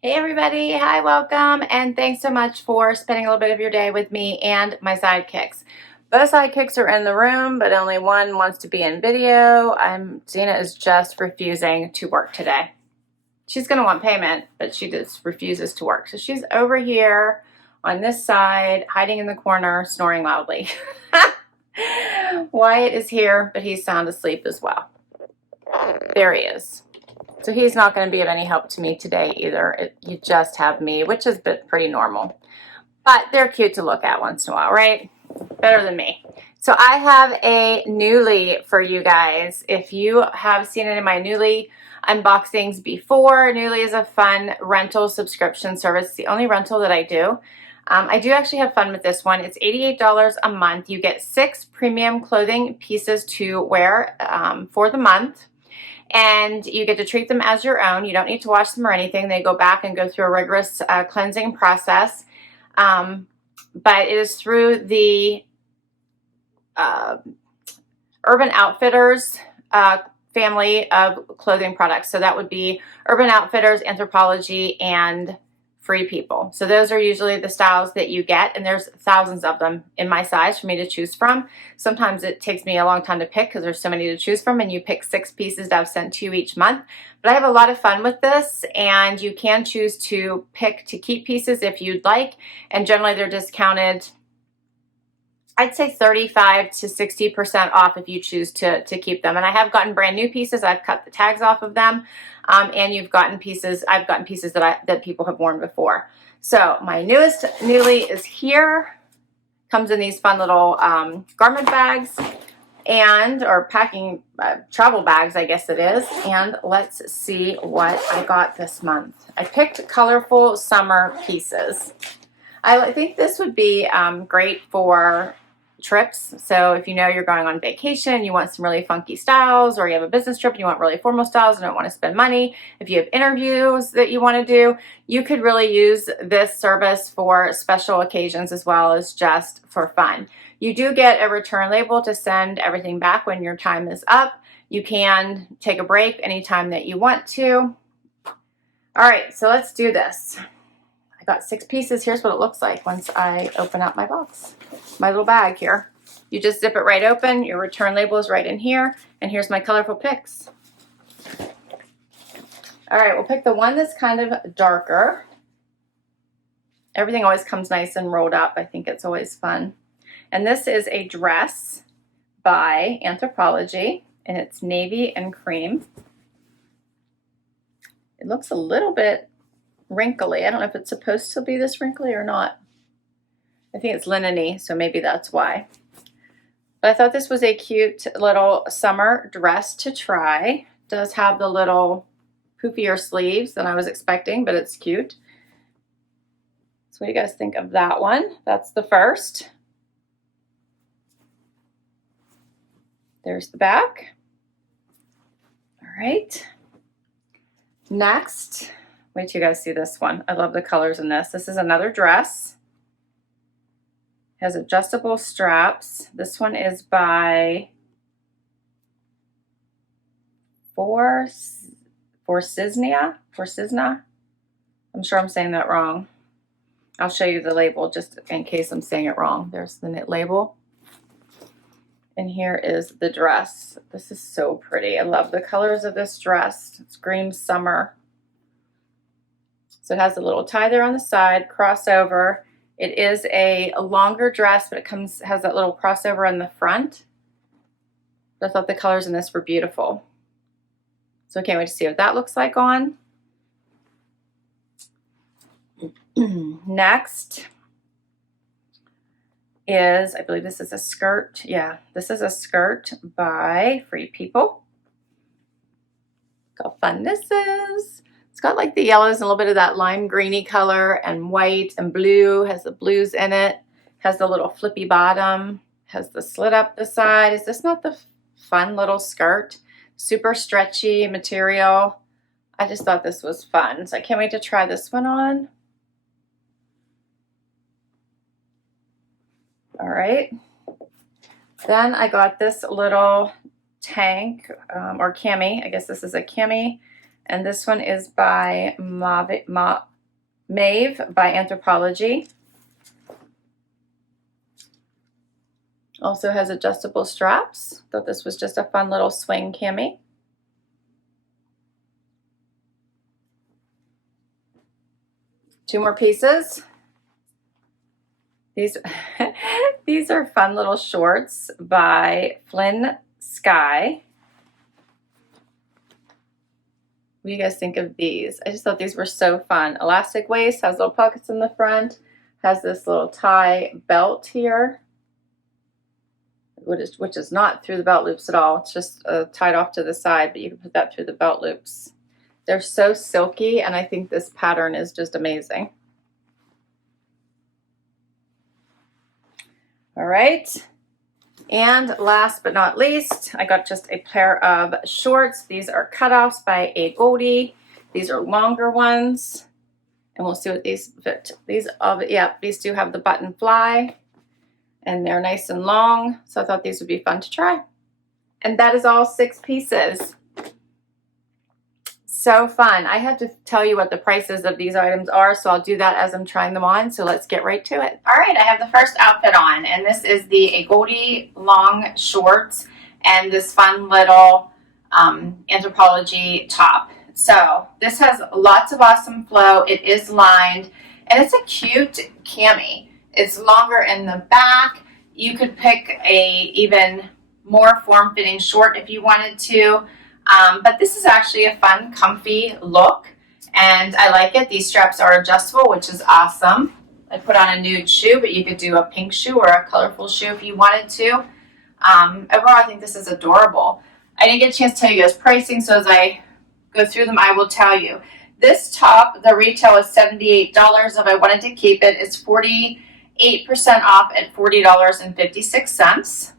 Hey everybody, hi, welcome, and thanks so much for spending a little bit of your day with me and my sidekicks. Both sidekicks are in the room, but only one wants to be in video. Dina is just refusing to work today. She's going to want payment, but she just refuses to work. So she's over here on this side, hiding in the corner, snoring loudly. Wyatt is here, but he's sound asleep as well. There he is. So he's not going to be of any help to me today either. You just have me, which is pretty normal. But they're cute to look at once in a while, right? Better than me. So I have a Nuuly for you guys. If you have seen it in my Nuuly unboxings before, Nuuly is a fun rental subscription service. It's the only rental that I do. I do actually have fun with this one. It's $88 a month. You get 6 premium clothing pieces to wear for the month. And you get to treat them as your own. You don't need to wash them or anything. They go back and go through a rigorous cleansing process. But it is through the Urban Outfitters family of clothing products. So that would be Urban Outfitters, Anthropologie, and Free People. So those are usually the styles that you get, and there's thousands of them in my size for me to choose from. Sometimes it takes me a long time to pick because there's so many to choose from, and you pick 6 pieces that I've sent to you each month. But I have a lot of fun with this, and you can choose to pick to keep pieces if you'd like, and generally they're discounted, I'd say 35 to 60% off if you choose to keep them. And I have gotten brand new pieces. I've cut the tags off of them. And I've gotten pieces that people have worn before. So my newest Nuuly is here. Comes in these fun little garment bags or packing travel bags, I guess it is. And let's see what I got this month. I picked colorful summer pieces. I think this would be great for trips. So if you know you're going on vacation, you want some really funky styles, or you have a business trip and you want really formal styles and don't want to spend money, if you have interviews that you want to do, you could really use this service for special occasions as well as just for fun. You do get a return label to send everything back when your time is up. You can take a break anytime that you want to. All right, so let's do this. Got 6 pieces. Here's what it looks like once I open up my box, my little bag here. You just zip it right open. Your return label is right in here. And here's my colorful picks. All right, we'll pick the one that's kind of darker. Everything always comes nice and rolled up. I think it's always fun. And this is a dress by Anthropologie, and it's navy and cream. It looks a little bit wrinkly. I don't know if it's supposed to be this wrinkly or not. I think it's linen-y, so maybe that's why. But I thought this was a cute little summer dress to try. It does have the little poofier sleeves than I was expecting, but it's cute. So what do you guys think of that one? That's the first. There's the back. All right. Next. Wait till you guys see this one. I love the colors in this. This is another dress. It has adjustable straps. This one is by Forcisna. I'm sure I'm saying that wrong. I'll show you the label just in case I'm saying it wrong. There's the knit label. And here is the dress. This is so pretty. I love the colors of this dress. It screams summer. So it has a little tie there on the side, crossover. It is a longer dress, but it has that little crossover in the front. But I thought the colors in this were beautiful. So I can't wait to see what that looks like on. Next is, I believe this is a skirt. Yeah, this is a skirt by Free People. Look how fun this is. It's got like the yellows and a little bit of that lime greeny color and white and blue. Has the blues in it. Has the little flippy bottom. Has the slit up the side. Is this not the fun little skirt? Super stretchy material. I just thought this was fun. So I can't wait to try this one on. All right. Then I got this little tank or cami. I guess this is a cami. And this one is by Maeve by Anthropologie. Also has adjustable straps. Thought this was just a fun little swing cami. Two more pieces. These, these are fun little shorts by Flynn, Skye. What do you guys think of these? I just thought these were so fun. Elastic waist, has little pockets in the front, has this little tie belt here, which is not through the belt loops at all. It's just tied off to the side, but you can put that through the belt loops. They're so silky, and I think this pattern is just amazing. All right. And last but not least, I got just a pair of shorts. These are cutoffs by Agolde. These are longer ones. And we'll see what these fit. These do have the button fly. And they're nice and long. So I thought these would be fun to try. And that is all 6 pieces. So fun. I have to tell you what the prices of these items are, so I'll do that as I'm trying them on. So let's get right to it. All right, I have the first outfit on, and this is the Agolde long shorts and this fun little Anthropologie top. So this has lots of awesome flow. It is lined, and it's a cute cami. It's longer in the back. You could pick a even more form-fitting short if you wanted to. But this is actually a fun, comfy look, and I like it. These straps are adjustable, which is awesome. I put on a nude shoe, but you could do a pink shoe or a colorful shoe if you wanted to. Overall, I think this is adorable. I didn't get a chance to tell you guys pricing, so as I go through them, I will tell you. This top, the retail is $78. If I wanted to keep it, it's 48% off at $40.56.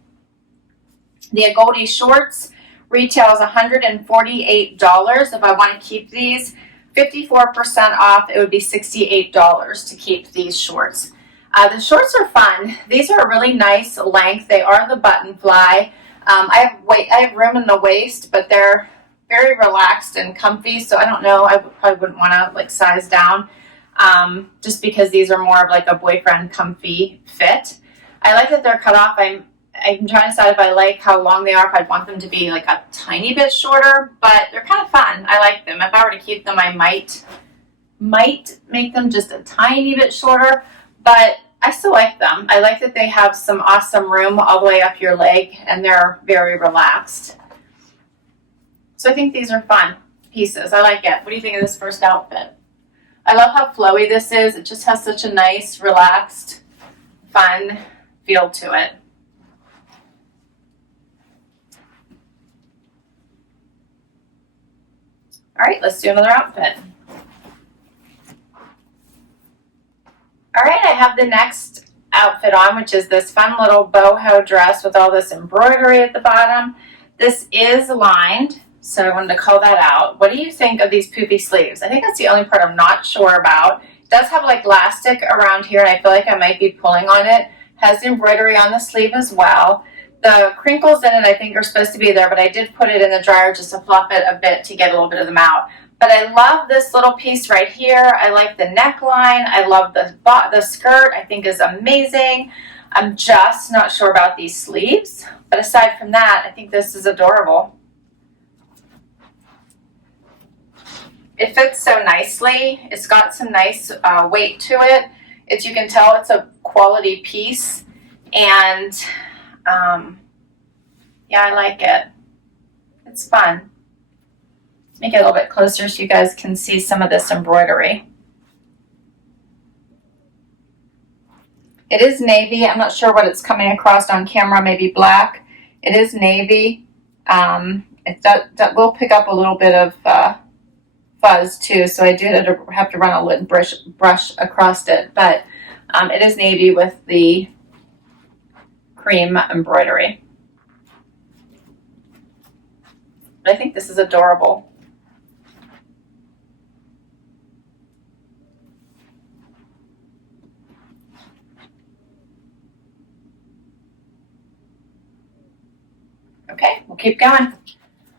The Agolde shorts retail is $148. If I want to keep these, 54% off, it would be $68 to keep these shorts. The shorts are fun. These are a really nice length. They are the button fly. I have room in the waist, but they're very relaxed and comfy, so I don't know. I probably wouldn't want to like size down just because these are more of like a boyfriend comfy fit. I like that they're cut off. I'm trying to decide if I like how long they are, if I'd want them to be like a tiny bit shorter, but they're kind of fun. I like them. If I were to keep them, I might make them just a tiny bit shorter, but I still like them. I like that they have some awesome room all the way up your leg, and they're very relaxed. So I think these are fun pieces. I like it. What do you think of this first outfit? I love how flowy this is. It just has such a nice, relaxed, fun feel to it. All right, let's do another outfit. All right, I have the next outfit on, which is this fun little boho dress with all this embroidery at the bottom. This is lined, so I wanted to call that out. What do you think of these poofy sleeves? I think that's the only part I'm not sure about. It does have like elastic around here, and I feel like I might be pulling on it. Has the embroidery on the sleeve as well. The crinkles in it, I think, are supposed to be there, but I did put it in the dryer just to fluff it a bit to get a little bit of them out. But I love this little piece right here. I like the neckline. I love the skirt. I think is amazing. I'm just not sure about these sleeves, but aside from that, I think this is adorable. It fits so nicely. It's got some nice weight to it. You can tell it's a quality piece, and yeah, I like it. It's fun. Make it a little bit closer so you guys can see some of this embroidery. It is navy. I'm not sure what it's coming across on camera, maybe black. It is navy. That will pick up a little bit of fuzz too, so I did have to run a little brush across it, but it is navy with the cream embroidery. But I think this is adorable. Okay, we'll keep going.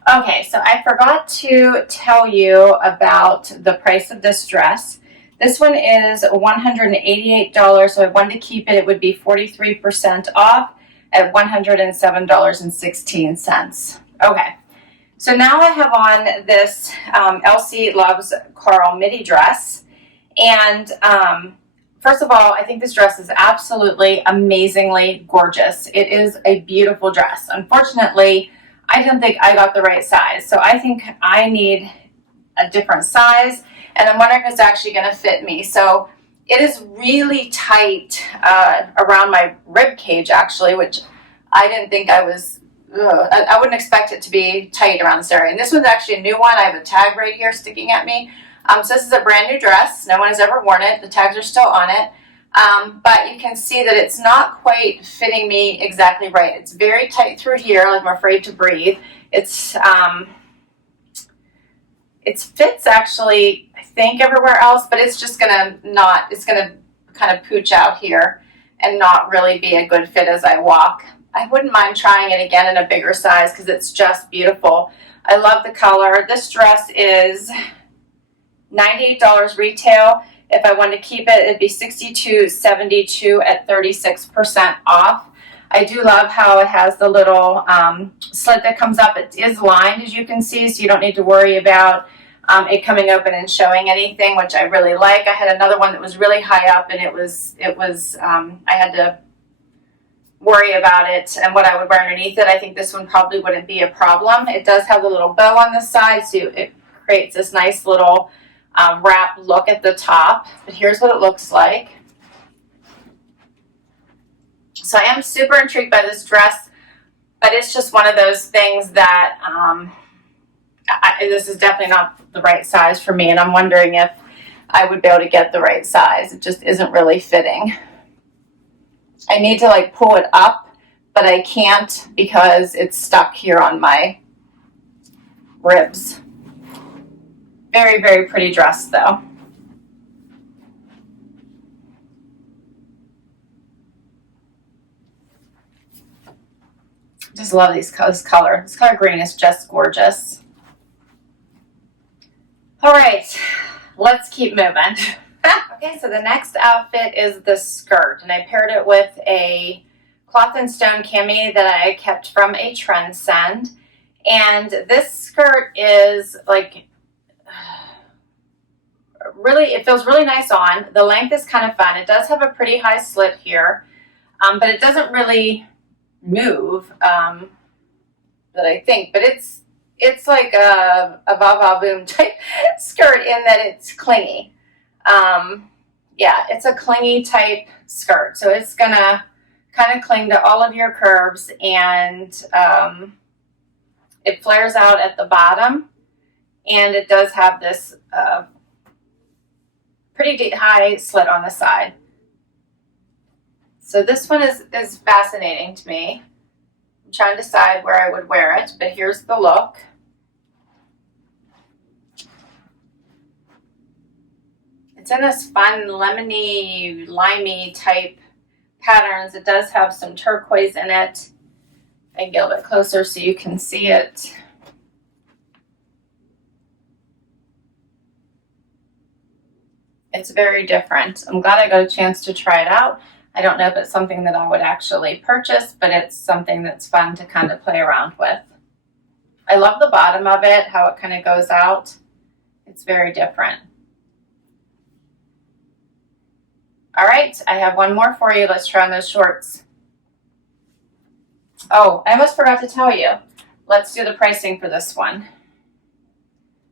Okay, so I forgot to tell you about the price of this dress. This one is $188, so if I wanted to keep it, it would be 43% off at $107.16. Okay, so now I have on this Elsie Loves Carl midi dress. And first of all, I think this dress is absolutely amazingly gorgeous. It is a beautiful dress. Unfortunately, I don't think I got the right size. So I think I need a different size, and I'm wondering if it's actually going to fit me. So it is really tight around my rib cage, actually, which I didn't think I was, I wouldn't expect it to be tight around this area. And this one's actually a new one. I have a tag right here sticking at me. So this is a brand new dress. No one has ever worn it. The tags are still on it. But you can see that it's not quite fitting me exactly right. It's very tight through here, like I'm afraid to breathe. It fits actually, I think, everywhere else, but it's just gonna kind of pooch out here and not really be a good fit as I walk. I wouldn't mind trying it again in a bigger size because it's just beautiful. I love the color. This dress is $98 retail. If I wanted to keep it, it'd be $62.72 at 36% off. I do love how it has the little slit that comes up. It is lined, as you can see, so you don't need to worry about it coming open and showing anything, which I really like. I had another one that was really high up, and I had to worry about it and what I would wear underneath it. I think this one probably wouldn't be a problem. It does have the little bow on the side, so it creates this nice little wrap look at the top. But here's what it looks like. So I am super intrigued by this dress, but it's just one of those things that this is definitely not the right size for me, and I'm wondering if I would be able to get the right size. It just isn't really fitting. I need to like pull it up, but I can't because it's stuck here on my ribs. Very, very pretty dress though. Just love this color. This color green is just gorgeous. All right, let's keep moving. Okay, so the next outfit is the skirt, and I paired it with a cloth and stone cami that I kept from a trend send. And this skirt is like, really, it feels really nice on. The length is kind of fun. It does have a pretty high slit here, but it doesn't really move, that I think. But it's like a va-va-boom type skirt in that it's clingy. Yeah, it's a clingy type skirt. So it's gonna kind of cling to all of your curves, and it flares out at the bottom, and it does have this pretty high slit on the side. So this one is fascinating to me. I'm trying to decide where I would wear it, but here's the look. It's in this fun lemony, limey type patterns. It does have some turquoise in it. I can get a little bit closer so you can see it. It's very different. I'm glad I got a chance to try it out. I don't know if it's something that I would actually purchase, but it's something that's fun to kind of play around with. I love the bottom of it, how it kind of goes out. It's very different. All right, I have one more for you. Let's try on those shorts. Oh, I almost forgot to tell you. Let's do the pricing for this one.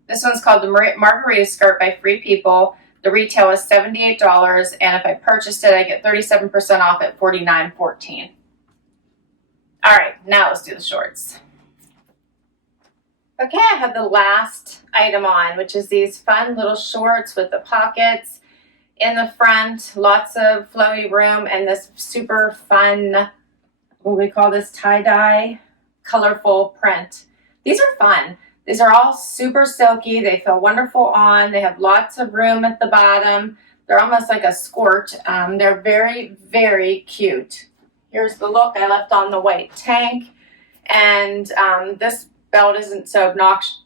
This one's called the Margarita skirt by Free People. The retail is $78, and if I purchased it, I get 37% off at $49.14. All right, now let's do the shorts. Okay, I have the last item on, which is these fun little shorts with the pockets in the front, lots of flowy room, and this super fun, what we call this tie-dye, colorful print. These are fun. These are all super silky. They feel wonderful on. They have lots of room at the bottom. They're almost like a skirt. They're very, very cute. Here's the look. I left on the white tank. And this belt isn't so obnoxious,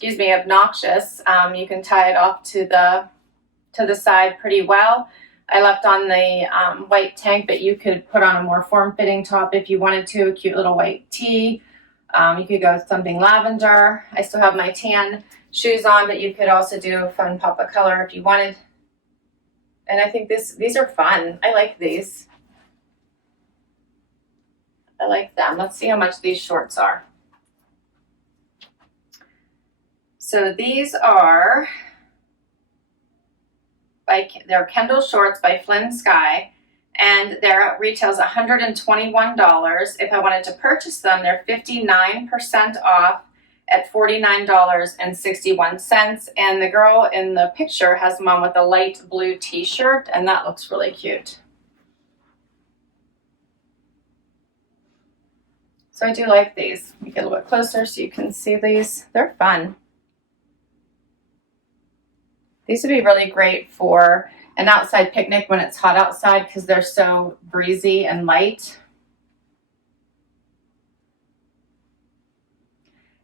you can tie it off to the side pretty well. I left on the white tank, but you could put on a more form-fitting top if you wanted to, a cute little white tee. You could go with something lavender. I still have my tan shoes on, but you could also do a fun pop of color if you wanted. And I think these are fun. I like these. I like them. Let's see how much these shorts are. So these are they're Kendall shorts by Flynn Skye, and their retails $121. If I wanted to purchase them, they're 59% off at $49.61. And the girl in the picture has them on with a light blue t-shirt, and that looks really cute. So I do like these. You get a little bit closer so you can see these. They're fun. These would be really great for an outside picnic when it's hot outside because they're so breezy and light.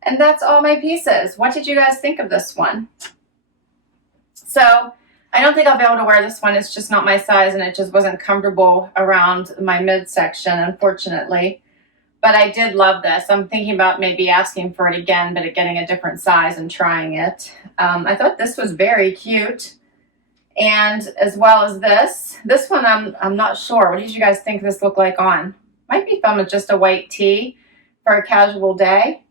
And that's all my pieces. What did you guys think of this one? So I don't think I'll be able to wear this one. It's just not my size, and it just wasn't comfortable around my midsection, unfortunately. But I did love this. I'm thinking about maybe asking for it again, but getting a different size and trying it. I thought this was very cute. And as well as this. This one I'm not sure. What did you guys think this looked like on? Might be fun with just a white tee for a casual day.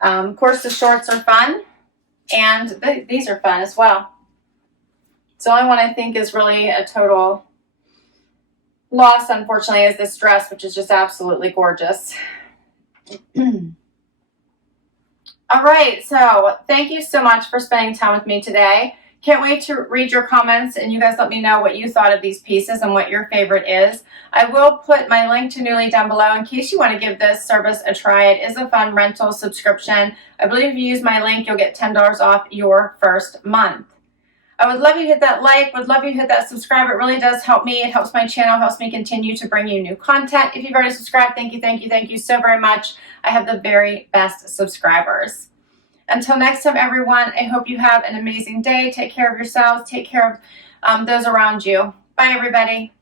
Of course, the shorts are fun. And these are fun as well. It's the only one I think is really a total loss, unfortunately, is this dress, which is just absolutely gorgeous. All right, so thank you so much for spending time with me today. Can't wait to read your comments, and you guys let me know what you thought of these pieces and what your favorite is. I will put my link to Nuuly down below in case you want to give this service a try. It is a fun rental subscription. I believe if you use my link, you'll get $10 off your first month. I would love you to hit that like, would love you to hit that subscribe. It really does help me. It helps my channel, helps me continue to bring you new content. If you've already subscribed, thank you, thank you, thank you so very much. I have the very best subscribers. Until next time, everyone, I hope you have an amazing day. Take care of yourselves. Take care of those around you. Bye, everybody.